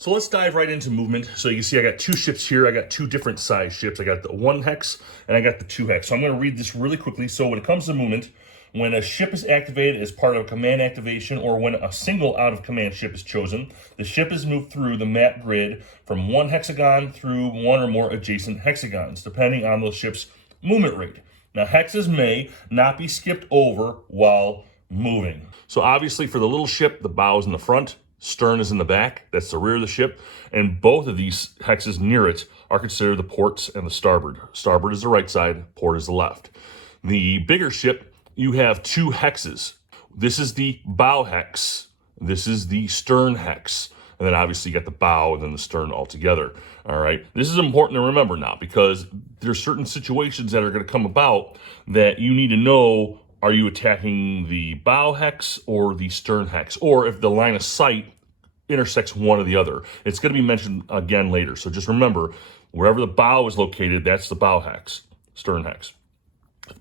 So let's dive right into movement. So you can see I got two ships here. I got two different size ships. I got the 1 hex and I got the 2 hex. So I'm going to read this really quickly. So when it comes to movement, when a ship is activated as part of a command activation or when a single out of command ship is chosen, the ship is moved through the map grid from 1 hexagon through 1 or more adjacent hexagons, depending on the ship's movement rate. Now, hexes may not be skipped over while moving. So obviously for the little ship, the bow is in the front, stern is in the back, that's the rear of the ship, and both of these hexes near it are considered the ports and the starboard. Starboard is the right side, port is the left. The bigger ship, you have 2 hexes. This is the bow hex, this is the stern hex, and then obviously you got the bow and then the stern all together. All right, this is important to remember now because there's certain situations that are going to come about that you need to know. Are you attacking the bow hex or the stern hex? Or if the line of sight intersects one or the other. It's going to be mentioned again later. So just remember, wherever the bow is located, that's the bow hex, stern hex.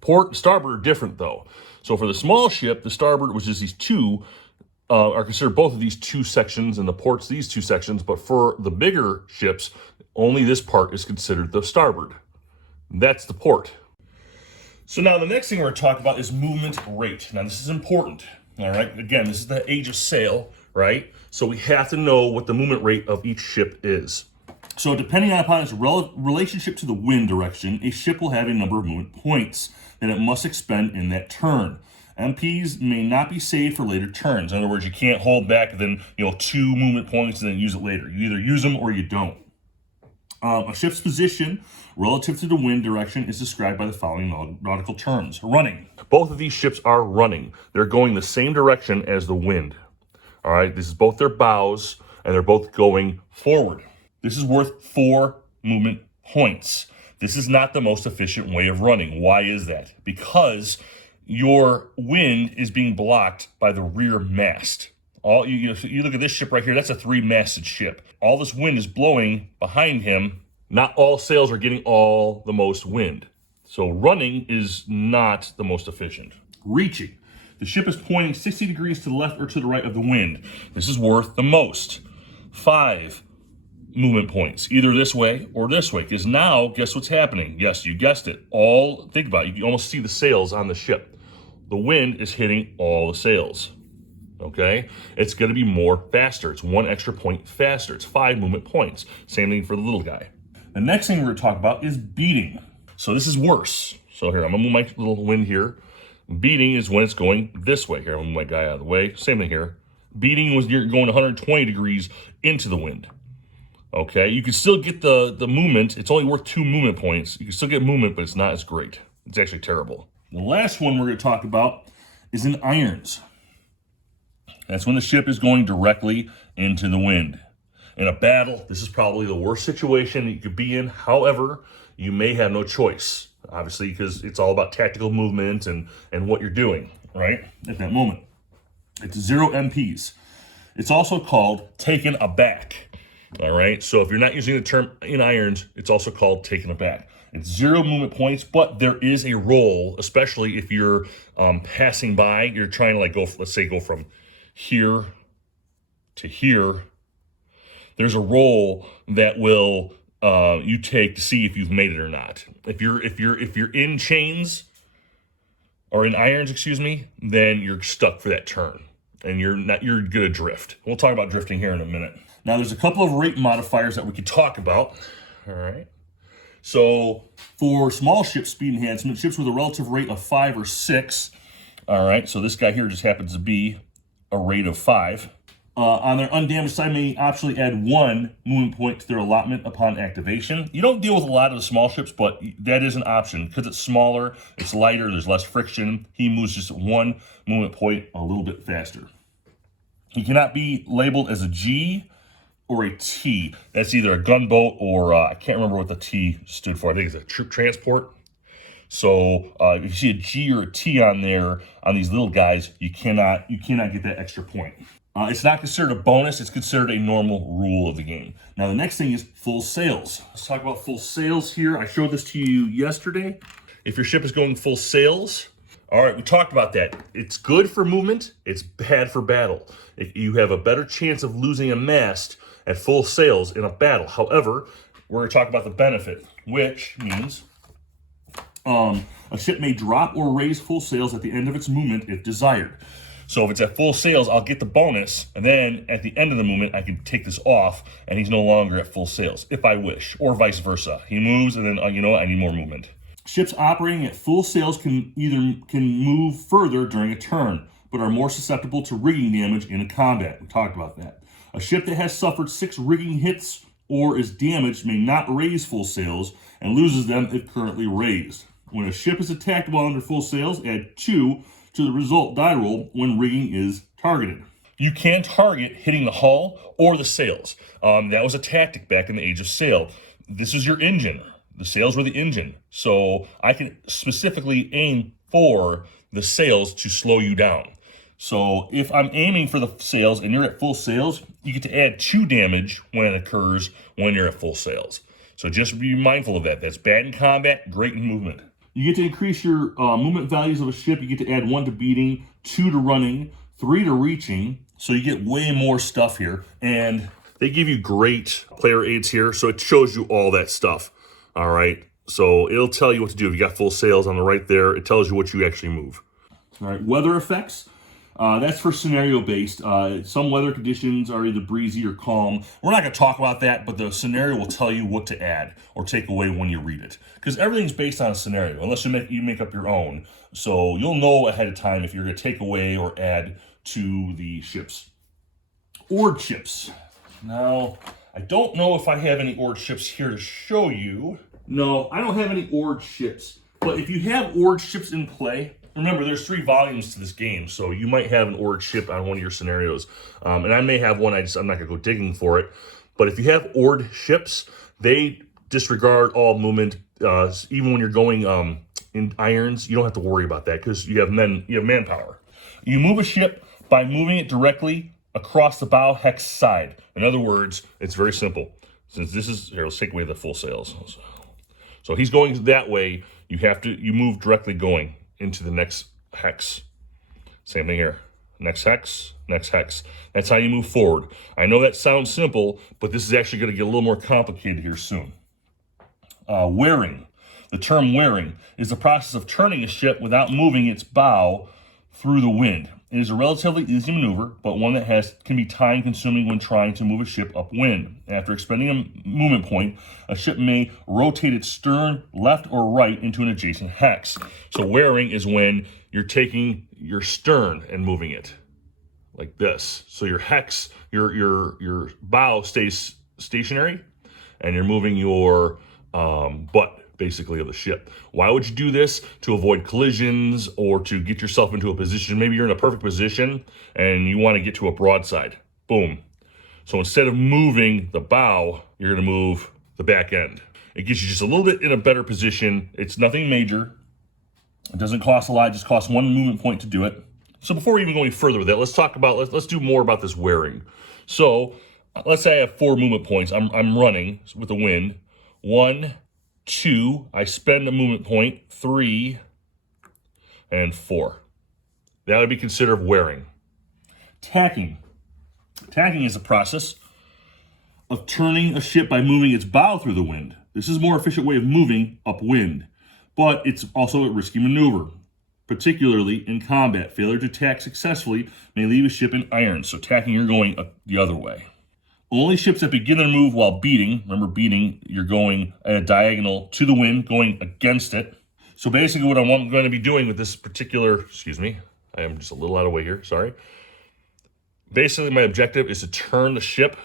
Port and starboard are different though. So for the small ship, the starboard, which is these 2, are considered both of these 2 sections, and the ports these 2 sections. But for the bigger ships, only this part is considered the starboard. That's the port. So now the next thing we're going to talk about is movement rate. Now this is important, all right? Again, this is the age of sail, right? So we have to know what the movement rate of each ship is. So depending upon its relationship to the wind direction, a ship will have a number of movement points that it must expend in that turn. MPs may not be saved for later turns. In other words, you can't hold back then 2 movement points and then use it later. You either use them or you don't. A ship's position relative to the wind direction is described by the following nautical terms. Running. Both of these ships are running. They're going the same direction as the wind. All right, this is both their bows, and they're both going forward. This is worth 4 movement points. This is not the most efficient way of running. Why is that? Because your wind is being blocked by the rear mast. You look at this ship right here, that's a 3-masted ship. All this wind is blowing behind him. Not all sails are getting all the most wind. So running is not the most efficient. Reaching. The ship is pointing 60 degrees to the left or to the right of the wind. This is worth the most. 5 movement points, either this way or this way. Because now, guess what's happening? Yes, you guessed it. Think about it. You can almost see the sails on the ship. The wind is hitting all the sails. Okay, it's going to be more faster. It's 1 extra point faster. It's 5 movement points. Same thing for the little guy. The next thing we're going to talk about is beating. So this is worse. So here, I'm going to move my little wind here. Beating is when it's going this way. Here, I'm going to move my guy out of the way. Same thing here. Beating was you're going 120 degrees into the wind. Okay, you can still get the movement. It's only worth 2 movement points. You can still get movement, but it's not as great. It's actually terrible. The last one we're going to talk about is in irons. That's when the ship is going directly into the wind. In a battle, this is probably the worst situation you could be in. However, you may have no choice, obviously, because it's all about tactical movement and what you're doing, right, at that moment. It's 0 MPs. It's also called taken aback, all right? So if you're not using the term in irons, it's also called taken aback. It's 0 movement points, but there is a roll, especially if you're passing by. You're trying to let's say go from here to here. There's a roll that will you take to see if you've made it or not. If you're in chains or in irons, excuse me, then you're stuck for that turn and you're gonna drift. We'll talk about drifting here in a minute. Now there's a couple of rate modifiers that we could talk about. All right. So for small ship speed enhancement, ships with a relative rate of 5 or 6. All right. So this guy here just happens to be a rate of 5. On their undamaged side may optionally add 1 movement point to their allotment upon activation. You don't deal with a lot of the small ships, but that is an option. Because it's smaller, it's lighter, there's less friction. He moves just 1 movement point a little bit faster. He cannot be labeled as a G or a T. That's either a gunboat or I can't remember what the T stood for. I think it's a troop transport. So if you see a G or a T on there, on these little guys, you cannot get that extra point. It's not considered a bonus. It's considered a normal rule of the game. Now, the next thing is full sails. Let's talk about full sails here. I showed this to you yesterday. If your ship is going full sails, all right, we talked about that. It's good for movement. It's bad for battle. You have a better chance of losing a mast at full sails in a battle. However, we're going to talk about the benefit, which means a ship may drop or raise full sails at the end of its movement if desired. So if it's at full sails, I'll get the bonus, and then at the end of the movement, I can take this off, and he's no longer at full sails, if I wish, or vice versa. He moves, and then, you know what, I need more movement. Ships operating at full sails can move further during a turn, but are more susceptible to rigging damage in a combat. We talked about that. A ship that has suffered 6 rigging hits or is damaged may not raise full sails and loses them if currently raised. When a ship is attacked while under full sails, add 2 to the result die roll when rigging is targeted. You can target hitting the hull or the sails. That was a tactic back in the Age of Sail. This is your engine. The sails were the engine. So I can specifically aim for the sails to slow you down. So if I'm aiming for the sails and you're at full sails, you get to add 2 damage when it occurs when you're at full sails. So just be mindful of that. That's bad in combat, great in movement. You get to increase your movement values of a ship. You get to add 1 to beating, 2 to running, 3 to reaching. So you get way more stuff here. And they give you great player aids here. So it shows you all that stuff. All right. So it'll tell you what to do. If you got full sails on the right there, it tells you what you actually move. All right. Weather effects. That's for scenario-based. Some weather conditions are either breezy or calm. We're not going to talk about that, but the scenario will tell you what to add or take away when you read it. Because everything's based on a scenario, unless you make up your own. So you'll know ahead of time if you're going to take away or add to the ships. Ord ships. Now, I don't know if I have any Ord ships here to show you. No, I don't have any Ord ships. But if you have Ord ships in play, remember, there's 3 volumes to this game, so you might have an Ord ship on one of your scenarios. And I may have one, I'm not going to go digging for it. But if you have Ord ships, they disregard all movement. Even when you're going in irons, you don't have to worry about that because you have manpower. You move a ship by moving it directly across the bow hex side. In other words, it's very simple. Since this is, here, let's take away the full sails. So he's going that way, you move directly going into the next hex. Same thing here. Next hex, next hex. That's how you move forward. I know that sounds simple, but this is actually going to get a little more complicated here soon. Wearing. The term wearing is the process of turning a ship without moving its bow through the wind. It is a relatively easy maneuver, but one that can be time-consuming when trying to move a ship upwind. After expending a movement point, a ship may rotate its stern left or right into an adjacent hex. So wearing is when you're taking your stern and moving it like this. So your hex, your bow stays stationary, and you're moving your butt, basically, of the ship. Why would you do this? To avoid collisions or to get yourself into a position. Maybe you're in a perfect position and you want to get to a broadside. Boom. So instead of moving the bow, you're going to move the back end. It gets you just a little bit in a better position. It's nothing major. It doesn't cost a lot. It just costs 1 movement point to do it. So before we even go any further with that, let's do more about this wearing. So let's say I have 4 movement points. I'm running with the wind. 1, 2, I spend a movement point, 3, and 4. That would be considered wearing. Tacking. Tacking is a process of turning a ship by moving its bow through the wind. This is a more efficient way of moving upwind, but it's also a risky maneuver, particularly in combat. Failure to tack successfully may leave a ship in irons, so tacking, you're going the other way. Only ships that begin their move while beating, remember beating, you're going at a diagonal to the wind, going against it. So basically what I'm going to be doing with this particular, excuse me, I am just a little out of way here, sorry. Basically my objective is to turn the ship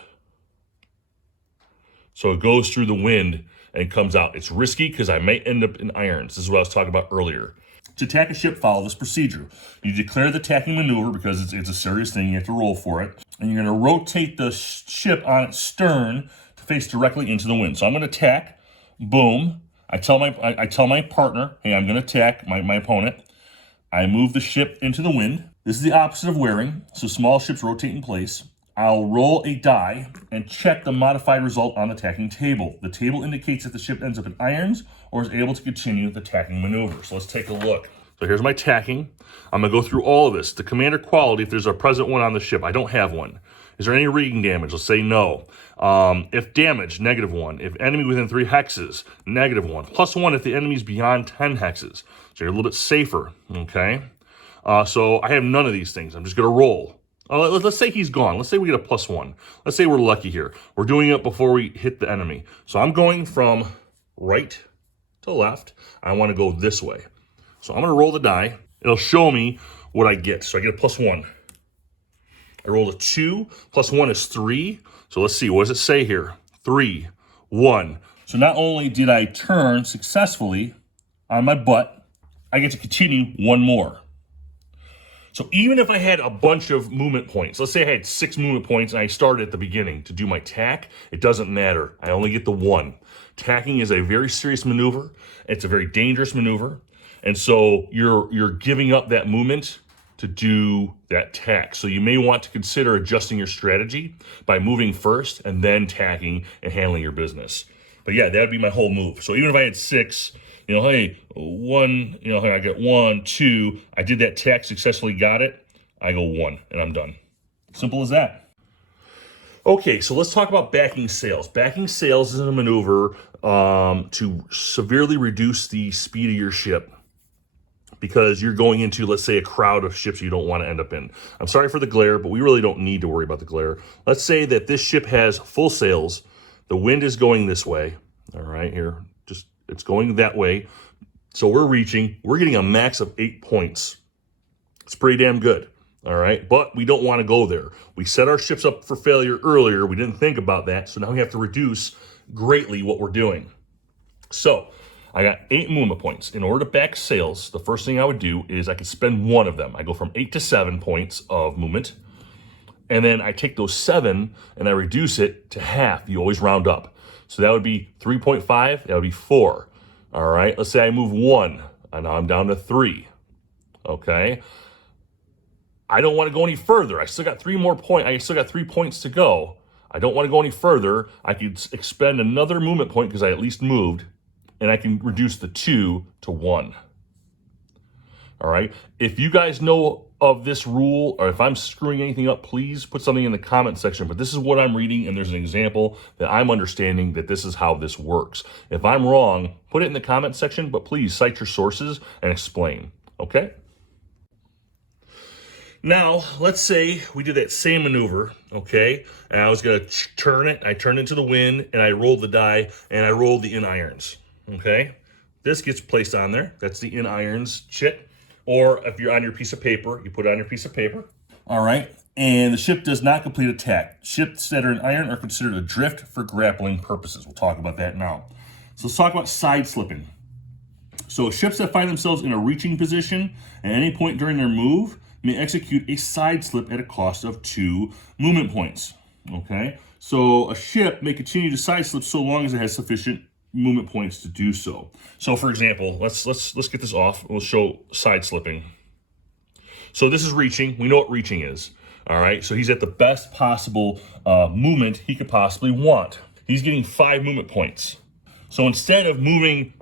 so it goes through the wind and comes out. It's risky because I may end up in irons. This is what I was talking about earlier. To tack a ship, follow this procedure. You declare the tacking maneuver because it's a serious thing. You have to roll for it. And you're going to rotate the ship on its stern to face directly into the wind. So I'm going to tack. Boom. I tell my partner, hey, I'm going to tack my opponent. I move the ship into the wind. This is the opposite of wearing. So small ships rotate in place. I'll roll a die and check the modified result on the tacking table. The table indicates if the ship ends up in irons or is able to continue the tacking maneuver. So let's take a look. So here's my tacking. I'm going to go through all of this. The commander quality, if there's a present one on the ship, I don't have one. Is there any rigging damage? Let's say no. If damage, -1. If enemy within 3 hexes, -1. +1 if the enemy's beyond 10 hexes. So you're a little bit safer, okay? So I have none of these things. I'm just going to roll. Let's say he's gone. Let's say we get a +1. Let's say we're lucky here. We're doing it before we hit the enemy. So I'm going from right to left. I want to go this way. So I'm going to roll the die. It'll show me what I get. So I get a +1. I rolled a 2. +1 is 3. So let's see. What does it say here? 3, 1. So not only did I turn successfully on my butt, I get to continue one more. So even if I had a bunch of movement points, let's say I had 6 movement points and I started at the beginning to do my tack, it doesn't matter. I only get the 1. Tacking is a very serious maneuver. It's a very dangerous maneuver. And so you're giving up that movement to do that tack. So you may want to consider adjusting your strategy by moving first and then tacking and handling your business. But yeah, that would be my whole move. So even if I had 6, hey, 1, hey, I get 1, 2, I did that tack, successfully got it, I go 1, and I'm done. Simple as that. Okay, so let's talk about backing sails. Backing sails is a maneuver to severely reduce the speed of your ship because you're going into, let's say, a crowd of ships you don't want to end up in. I'm sorry for the glare, but we really don't need to worry about the glare. Let's say that this ship has full sails. The wind is going this way. All right, here, it's going that way. So we're getting a max of 8 points. It's pretty damn good. All right, but we don't want to go there. We set our ships up for failure earlier. We didn't think about that. So now we have to reduce greatly what we're doing. So I got 8 movement points. In order to back sails, the first thing I would do is I could spend 1 of them. I go from 8 to 7 points of movement. And then I take those 7 and I reduce it to half. You always round up. So that would be 3.5. That would be 4. All right. Let's say I move 1. And now I'm down to 3. Okay. I don't want to go any further. I still got 3 more points. I still got 3 points to go. I don't want to go any further. I could expend another movement point because I at least moved. And I can reduce the 2 to 1. All right. If you guys know of this rule, or if I'm screwing anything up, please put something in the comment section. But this is what I'm reading, and there's an example that I'm understanding that this is how this works. If I'm wrong, put it in the comment section, but please cite your sources and explain. Okay? Now, let's say we did that same maneuver, okay? And I was going to turn it. I turned into the wind, and I rolled the die, and I rolled the in irons, okay? This gets placed on there. That's the in irons chit. Or if you're on your piece of paper, you put it on your piece of paper. All right. And the ship does not complete a tack. Ships that are in iron are considered adrift for grappling purposes. We'll talk about that now. So let's talk about side slipping. So ships that find themselves in a reaching position at any point during their move may execute a side slip at a cost of 2 movement points. Okay. So a ship may continue to side slip so long as it has sufficient movement points to do so. So for example, let's get this off. We'll show side slipping. So this is reaching. We know what reaching is. All right. So he's at the best possible movement he could possibly want. He's getting 5 movement points. So instead of moving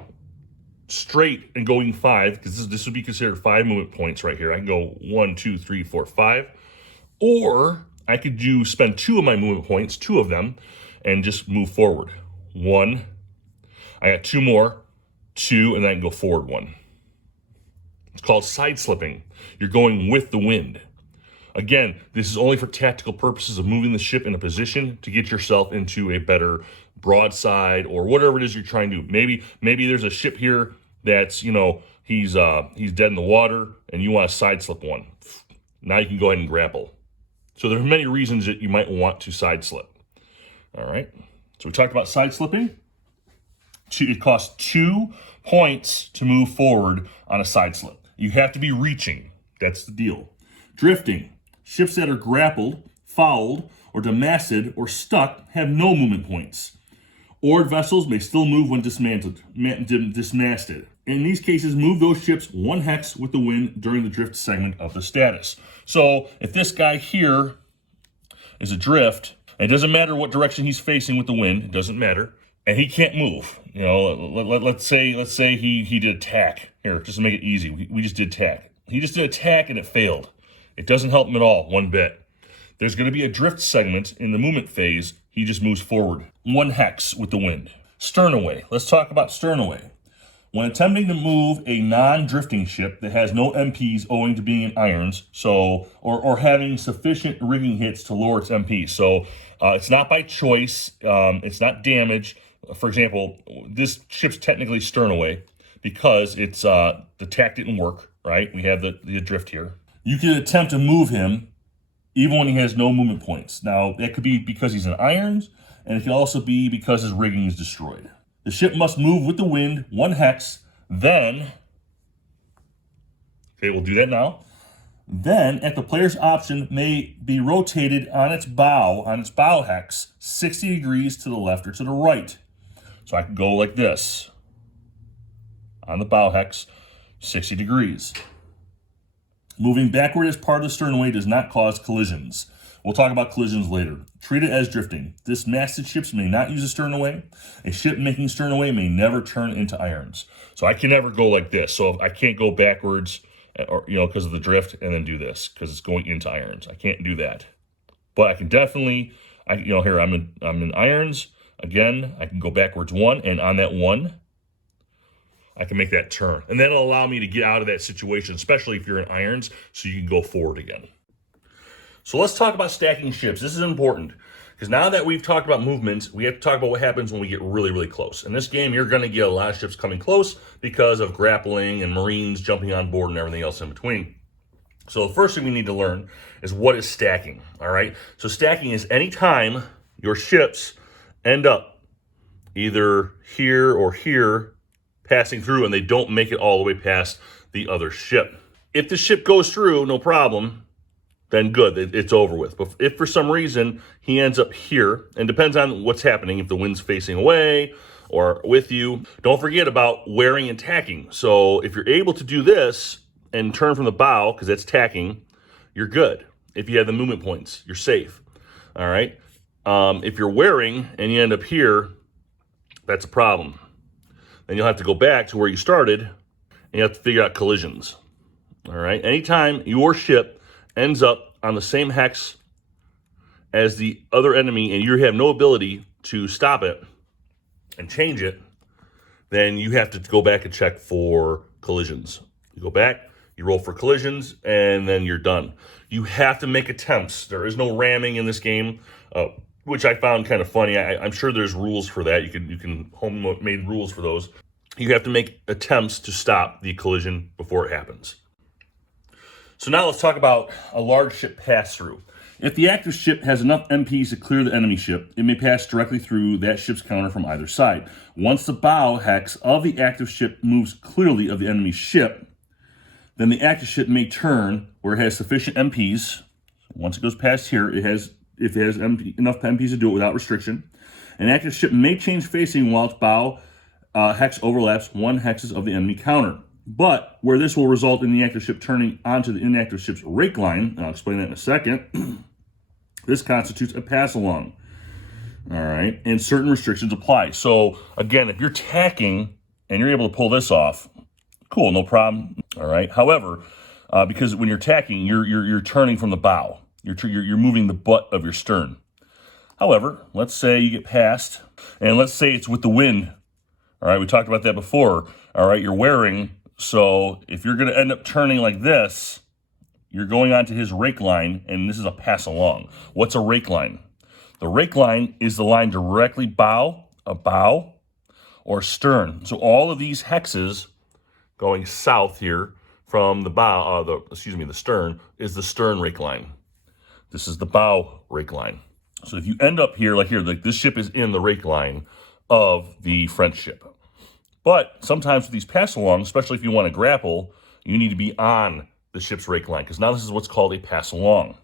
straight and going 5, because this would be considered 5 movement points right here. I can go 1, 2, 3, 4, 5. Or I could spend 2 of my movement points, 2 of them, and just move forward. 1. I got 2 more, 2, and then I can go forward 1. It's called side slipping. You're going with the wind. Again, this is only for tactical purposes of moving the ship in a position to get yourself into a better broadside or whatever it is you're trying to do. Maybe there's a ship here that's, he's dead in the water and you want to side slip one. Now you can go ahead and grapple. So there's many reasons that you might want to side slip. All right. So we talked about side slipping. It costs 2 points to move forward on a side slip. You have to be reaching. That's the deal. Drifting. Ships that are grappled, fouled, or demasted or stuck have no movement points. Oared vessels may still move when dismasted. In these cases, move those ships 1 hex with the wind during the drift segment of the status. So if this guy here is adrift, it doesn't matter what direction he's facing with the wind. It doesn't matter. And he can't move. Let's say he did a tack. Here, just to make it easy, we just did tack. He just did a tack and it failed. It doesn't help him at all, one bit. there's going to be a drift segment in the movement phase. He just moves forward. 1 hex with the wind. Sternaway. Let's talk about sternaway. When attempting to move a non-drifting ship that has no MPs owing to being in irons, or having sufficient rigging hits to lower its MP. So it's not by choice, it's not damage. For example, this ship's technically sternaway because it's the tack didn't work, right? We have the adrift here. You can attempt to move him even when he has no movement points. Now, that could be because he's in irons, and it can also be because his rigging is destroyed. The ship must move with the wind 1 hex, then, okay, we'll do that now. Then, at the player's option, may be rotated on its bow hex, 60 degrees to the left or to the right. So I can go like this. On the bow hex, 60 degrees. Moving backward as part of the sternaway does not cause collisions. We'll talk about collisions later. Treat it as drifting. Dismasted ships may not use a sternaway. A ship making sternaway may never turn into irons. So I can never go like this. So I can't go backwards, or because of the drift, and then do this because it's going into irons. I can't do that. But I can definitely, here I'm in irons again. I can go backwards 1, and on that 1, I can make that turn, and that'll allow me to get out of that situation, especially if you're in irons, so you can go forward again. So let's talk about stacking ships. This is important because now that we've talked about movements, we have to talk about what happens when we get really, really close. In this game, you're going to get a lot of ships coming close because of grappling and Marines jumping on board and everything else in between. So the first thing we need to learn is what is stacking, all right? So stacking is any time your ships end up either here or here passing through and they don't make it all the way past the other ship. If the ship goes through, no problem, then good, it's over with. But if for some reason he ends up here, and depends on what's happening, if the wind's facing away or with you, don't forget about wearing and tacking. So if you're able to do this and turn from the bow, because that's tacking, you're good. If you have the movement points, you're safe, all right? If you're wearing and you end up here, that's a problem. Then you'll have to go back to where you started, and you have to figure out collisions, all right? Anytime your ship ends up on the same hex as the other enemy and you have no ability to stop it and change it, then you have to go back and check for collisions. You go back, you roll for collisions, and then you're done. You have to make attempts. There is no ramming in this game, which I found kind of funny. I'm sure there's rules for that. You can homemade rules for those. You have to make attempts to stop the collision before it happens. So now let's talk about a large ship pass-through. If the active ship has enough MPs to clear the enemy ship, it may pass directly through that ship's counter from either side. Once the bow hex of the active ship moves clearly of the enemy ship, then the active ship may turn where it has sufficient MPs. Once it goes past here, if it has enough MPs to do it without restriction. An active ship may change facing while its bow hex overlaps 1 hexes of the enemy counter. But where this will result in the active ship turning onto the inactive ship's rake line, and I'll explain that in a second, this constitutes a pass-along. All right, and certain restrictions apply. So again, if you're tacking and you're able to pull this off, cool, no problem. All right. However, because when you're tacking, you're turning from the bow. You're moving the butt of your stern. However, let's say you get past, and let's say it's with the wind. All right, we talked about that before. All right, you're wearing. So if you're going to end up turning like this, you're going onto his rake line, and this is a pass along. What's a rake line? The rake line is the line directly bow, or stern. So all of these hexes going south here from the bow, the stern, is the stern rake line. This is the bow rake line. So if you end up here, like this ship is in the rake line of the French ship. But sometimes with these pass-alongs, especially if you want to grapple, you need to be on the ship's rake line, because now this is what's called a pass-along.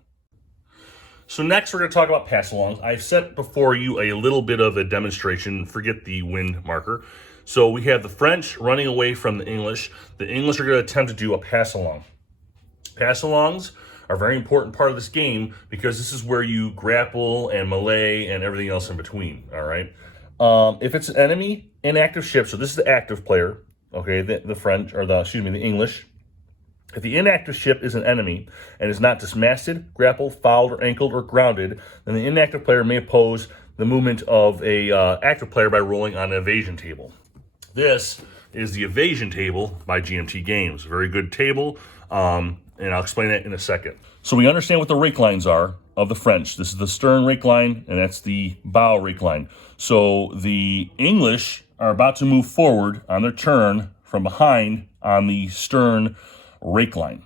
So next we're going to talk about pass-alongs. I've set before you a little bit of a demonstration. Forget the wind marker. So we have the French running away from the English. The English are going to attempt to do a pass-along. Pass-alongs are a very important part of this game because this is where you grapple and melee and everything else in between, all right? If it's an enemy inactive ship, so this is the active player, okay, the French, or the English, If the inactive ship is an enemy and is not dismasted, grappled, fouled, or ankled, or grounded, then the inactive player may oppose the movement of a active player by rolling on an evasion table. This is the Evasion Table by GMT Games. Very good table, and I'll explain that in a second. So we understand what the rake lines are of the French. This is the stern rake line, and that's the bow rake line. So the English are about to move forward on their turn from behind on the stern rake line.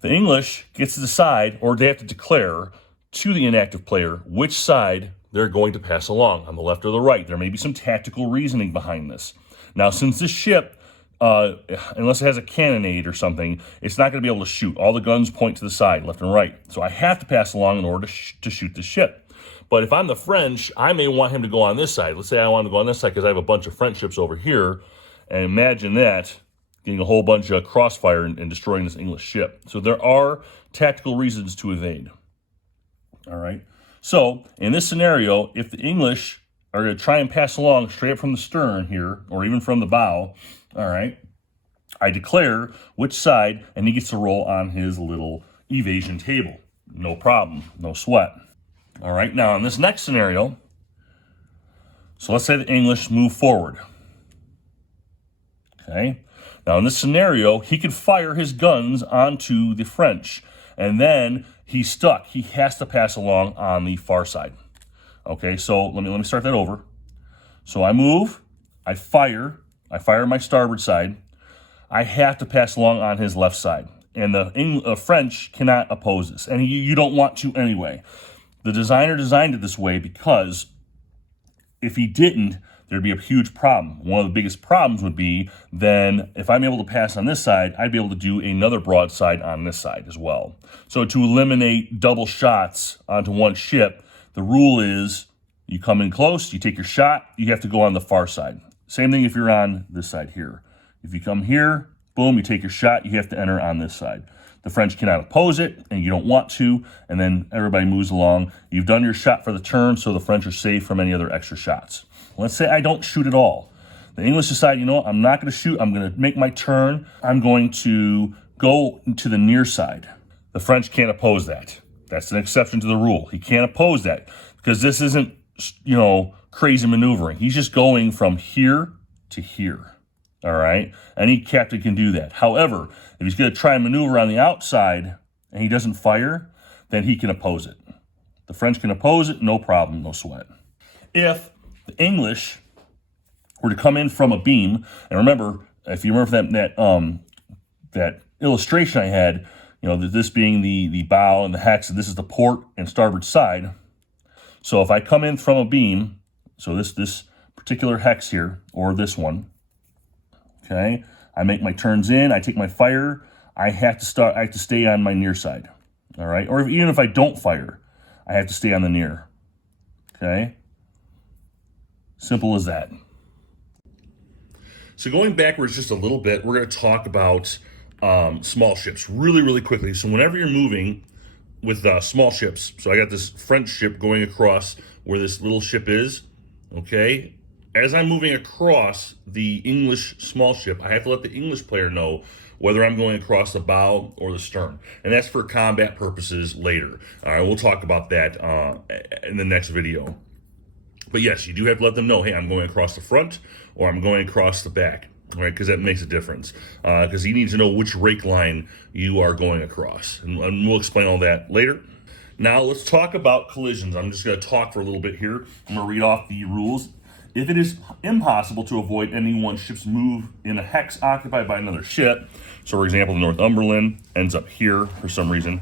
The English gets to decide, or they have to declare to the inactive player which side they're going to pass along, on the left or the right. There may be some tactical reasoning behind this. Now, since this ship, unless it has a cannonade or something, it's not going to be able to shoot. All the guns point to the side, left and right. So I have to pass along in order to shoot the ship. But if I'm the French, I may want him to go on this side. Let's say I want to go on this side because I have a bunch of French ships over here. And imagine that, getting a whole bunch of crossfire and destroying this English ship. So there are tactical reasons to evade. All right. So in this scenario, if the English are going to try and pass along straight up from the stern here, or even from the bow, all right, I declare which side, and he gets to roll on his little evasion table. No problem, no sweat. All right, now in this next scenario, so let's say the English move forward. Okay, now in this scenario, he could fire his guns onto the French, and then he's stuck. He has to pass along on the far side. Okay, so let me start that over. So I move, I fire my starboard side. I have to pass along on his left side. And the French cannot oppose this. And you don't want to anyway. The designer designed it this way because if he didn't, there'd be a huge problem. One of the biggest problems would be then if I'm able to pass on this side, I'd be able to do another broadside on this side as well. So to eliminate double shots onto one ship, the rule is you come in close, you take your shot, you have to go on the far side. Same thing if you're on this side here. If you come here, boom, you take your shot, you have to enter on this side. The French cannot oppose it, and you don't want to, and then everybody moves along. You've done your shot for the turn, so the French are safe from any other extra shots. Let's say I don't shoot at all. The English decide, you know what, I'm not going to shoot. I'm going to make my turn. I'm going to go to the near side. The French can't oppose that. That's an exception to the rule. He can't oppose that because this isn't, crazy maneuvering. He's just going from here to here. All right? Any captain can do that. However, if he's going to try and maneuver on the outside and he doesn't fire, then he can oppose it. The French can oppose it, no problem, no sweat. If the English were to come in from a beam, and remember, if you remember that illustration I had, this being the bow and the hex, and this is the port and starboard side. So if I come in from a beam, so this particular hex here, or this one, okay, I make my turns in, I take my fire, I have to stay on my near side, all right? Or even if I don't fire, I have to stay on the near, okay? Simple as that. So going backwards just a little bit, we're going to talk about small ships really, really quickly. So whenever you're moving with small ships, so I got this French ship going across where this little ship is, okay? As I'm moving across the English small ship, I have to let the English player know whether I'm going across the bow or the stern. And that's for combat purposes later. All right, we'll talk about that in the next video. But yes, you do have to let them know, hey, I'm going across the front or I'm going across the back, all right, because that makes a difference. Because you need to know which rake line you are going across. And we'll explain all that later. Now, let's talk about collisions. I'm just going to talk for a little bit here. I'm going to read off the rules. If it is impossible to avoid any one ship's move in a hex occupied by another ship, so for example, the Northumberland ends up here for some reason,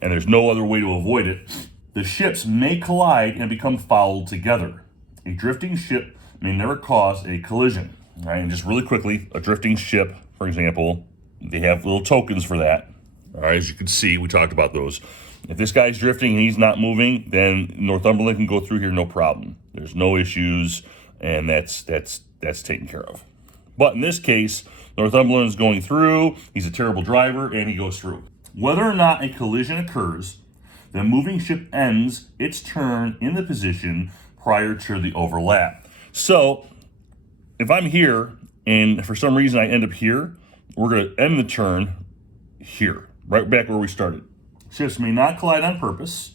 and there's no other way to avoid it, the ships may collide and become fouled together. A drifting ship may never cause a collision. All right, and just really quickly, a drifting ship, for example, they have little tokens for that. All right, as you can see, we talked about those. If this guy's drifting and he's not moving, then Northumberland can go through here no problem. There's no issues, and that's taken care of. But in this case, Northumberland is going through, he's a terrible driver, and he goes through. Whether or not a collision occurs, the moving ship ends its turn in the position prior to the overlap. So, if I'm here, and for some reason I end up here, we're going to end the turn here, right back where we started. Ships may not collide on purpose.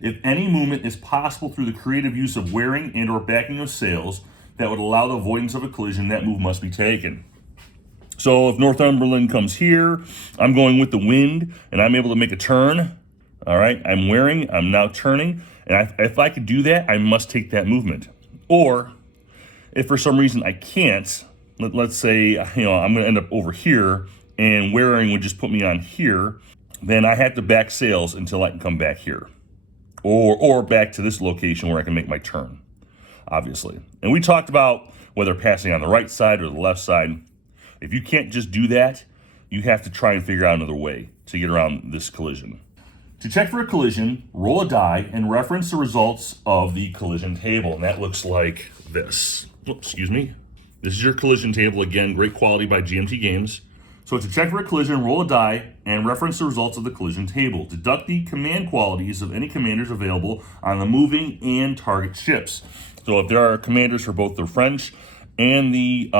If any movement is possible through the creative use of wearing and or backing of sails that would allow the avoidance of a collision, that move must be taken. So if Northumberland comes here, I'm going with the wind, and I'm able to make a turn. All right, I'm wearing, I'm now turning, and if I could do that, I must take that movement. Or if for some reason I can't, let's say I'm going to end up over here, and wearing would just put me on here, then I have to back sails until I can come back here, or back to this location where I can make my turn, obviously. And we talked about whether passing on the right side or the left side. If you can't just do that, you have to try and figure out another way to get around this collision. To check for a collision, roll a die and reference the results of the collision table. And that looks like this. Oops, excuse me. This is your collision table. Again, great quality by GMT Games. So to check for a collision, roll a die and reference the results of the collision table. Deduct the command qualities of any commanders available on the moving and target ships. So if there are commanders for both the French and the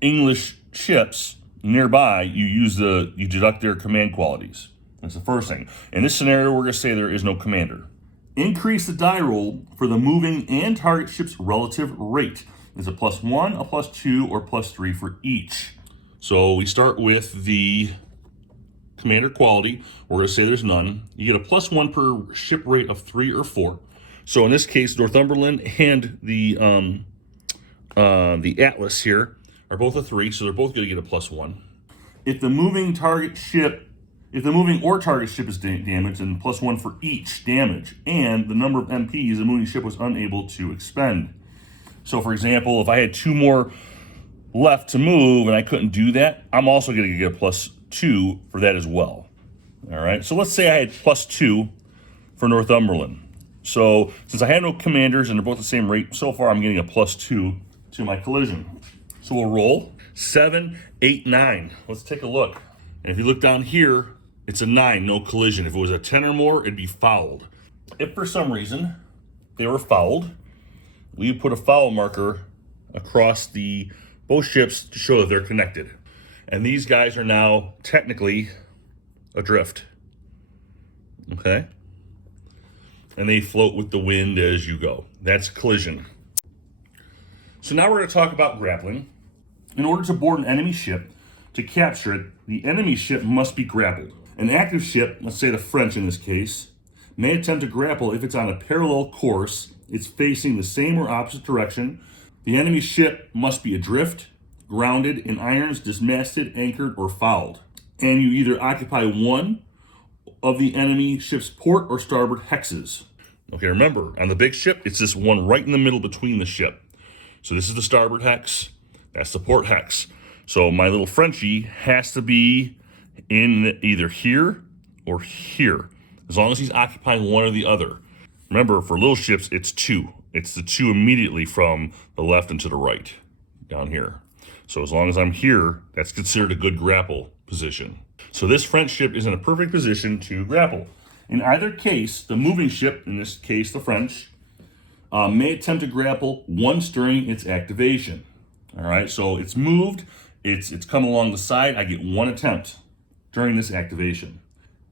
English ships nearby, you deduct their command qualities. That's the first thing. In this scenario, we're going to say there is no commander. Increase the die roll for the moving and target ship's relative rate. Is a +1, a +2, or +3 for each. So we start with the commander quality. We're going to say there's none. You get a +1 per ship rate of 3 or 4. So in this case, Northumberland and the Atlas here are both a 3, so they're both going to get a +1. If the moving or target ship is damaged, then +1 for each damage, and the number of MPs the moving ship was unable to expend. So for example, if I had 2 more left to move and I couldn't do that, I'm also going to get a +2 for that as well. All right, so let's say I had +2 for Northumberland. So since I had no commanders and they're both the same rate, so far I'm getting a +2 to my collision. So we'll roll 7, 8, 9. Let's take a look. And if you look down here, it's a 9, no collision. If it was a 10 or more, it'd be fouled. If for some reason they were fouled, we put a foul marker across both ships to show that they're connected. And these guys are now technically adrift. Okay? And they float with the wind as you go. That's collision. So now we're going to talk about grappling. In order to board an enemy ship, to capture it, the enemy ship must be grappled. An active ship, let's say the French in this case, may attempt to grapple if it's on a parallel course, it's facing the same or opposite direction. The enemy ship must be adrift, grounded, in irons, dismasted, anchored, or fouled. And you either occupy one of the enemy ship's port or starboard hexes. Okay, remember, on the big ship, it's this one right in the middle between the ship. So this is the starboard hex, that's the port hex. So my little Frenchie has to be in either here or here, as long as he's occupying one or the other. Remember, for little ships, it's 2. It's the 2 immediately from the left and to the right, down here. So as long as I'm here, that's considered a good grapple position. So this French ship is in a perfect position to grapple. In either case, the moving ship, in this case the French, may attempt to grapple once during its activation. All right, so it's moved, it's come along the side, I get 1 attempt during this activation.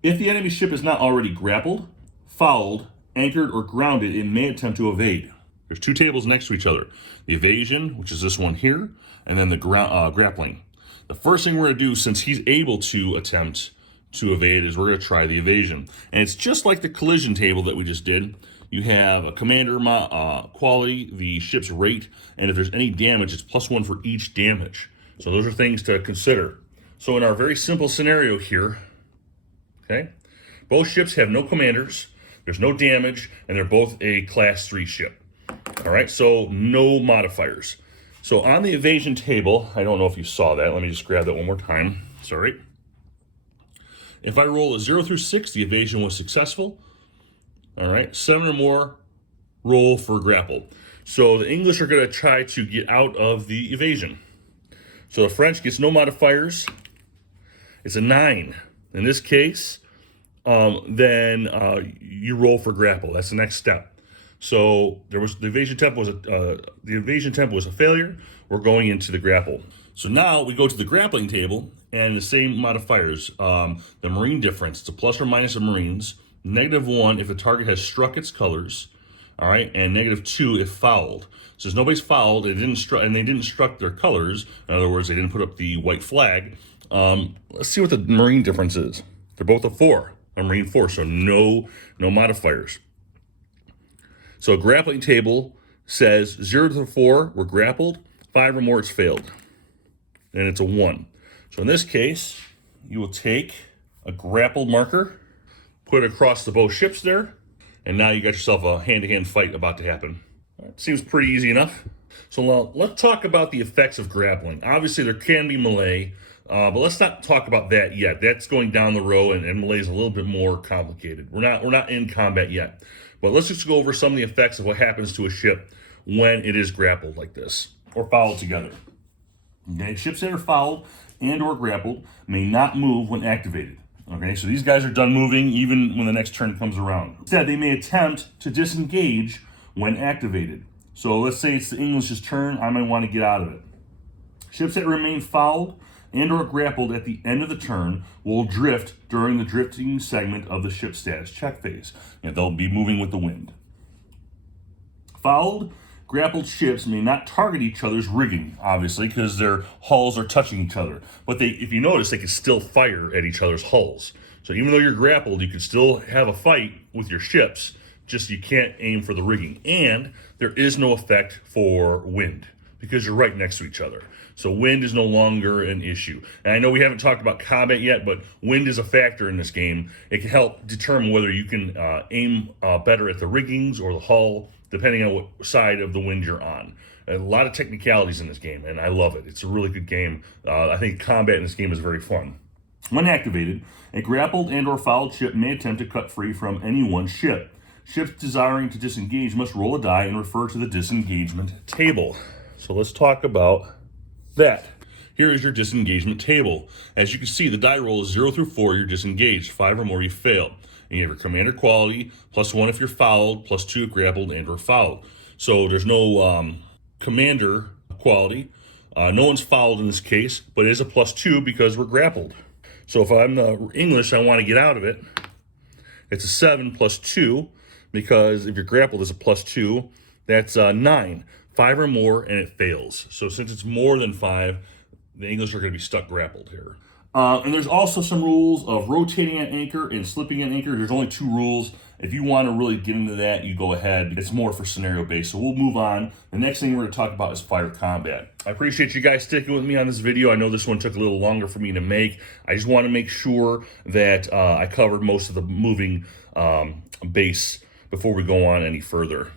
If the enemy ship is not already grappled, fouled, anchored, or grounded, it may attempt to evade. There's 2 tables next to each other. The evasion, which is this one here, and then the grappling. The first thing we're going to do, since he's able to attempt to evade, is we're going to try the evasion. And it's just like the collision table that we just did. You have a commander quality, the ship's rate, and if there's any damage, it's +1 for each damage. So those are things to consider. So in our very simple scenario here, okay, both ships have no commanders, there's no damage, and they're both a class 3 ship. All right, so no modifiers. So on the evasion table, I don't know if you saw that. Let me just grab that one more time. Sorry. If I roll a 0 through 6, the evasion was successful. All right, 7 or more, roll for grapple. So the English are going to try to get out of the evasion. So the French gets no modifiers. It's a 9. In this case, then you roll for grapple. That's the next step. So the evasion tempo was a failure. We're going into the grapple. So now we go to the grappling table, And the same modifiers. The marine difference, it's a plus or minus of Marines. -1 if the target has struck its colors. All right, and -2 if fouled. So if nobody's fouled, they didn't struck their colors. In other words, they didn't put up the white flag. Let's see what the Marine difference is. They're both a 4, a Marine 4, so no modifiers. So a grappling table says 0 to 4, we're grappled. 5 or more, it's failed. And it's a 1. So in this case, you will take a grappled marker, put it across the both ships there, and now you got yourself a hand-to-hand fight about to happen. Seems pretty easy enough. So now let's talk about the effects of grappling. Obviously, there can be melee, but let's not talk about that yet. That's going down the road, and melee is a little bit more complicated. We're not in combat yet. But let's just go over some of the effects of what happens to a ship when it is grappled like this, or fouled together. Okay, ships that are fouled and or grappled may not move when activated. Okay, so these guys are done moving even when the next turn comes around. Instead, they may attempt to disengage when activated. So let's say it's the English's turn, I might want to get out of it. Ships that remain fouled and or grappled at the end of the turn will drift during the drifting segment of the ship status check phase. And they'll be moving with the wind. Fouled, grappled ships may not target each other's rigging, obviously, because their hulls are touching each other. But if you notice, they can still fire at each other's hulls. So even though you're grappled, you can still have a fight with your ships, just you can't aim for the rigging. And there is no effect for wind, because you're right next to each other. So wind is no longer an issue. And I know we haven't talked about combat yet, but wind is a factor in this game. It can help determine whether you can aim better at the riggings or the hull, depending on what side of the wind you're on. A lot of technicalities in this game, and I love it. It's a really good game. I think combat in this game is very fun. When activated, a grappled and or fouled ship may attempt to cut free from any one ship. Ships desiring to disengage must roll a die and refer to the disengagement table. So let's talk about that. Here is your disengagement table. As you can see, the die roll is 0 through 4, you're disengaged. 5 or more, you fail. And you have your commander quality, +1 if you're fouled, +2 if grappled and or fouled. So there's no commander quality. No one's fouled in this case, but it is a +2 because we're grappled. So if I'm the English, I want to get out of it. It's a 7 +2, because if you're grappled, it's a +2. That's 9. 5 or more, and it fails. So since it's more than 5, the English are going to be stuck grappled here. And there's also some rules of rotating at anchor and slipping at anchor. There's only 2 rules. If you want to really get into that, you go ahead. It's more for scenario based. So we'll move on. The next thing we're going to talk about is fire combat. I appreciate you guys sticking with me on this video. I know this one took a little longer for me to make. I just want to make sure that I covered most of the moving base before we go on any further.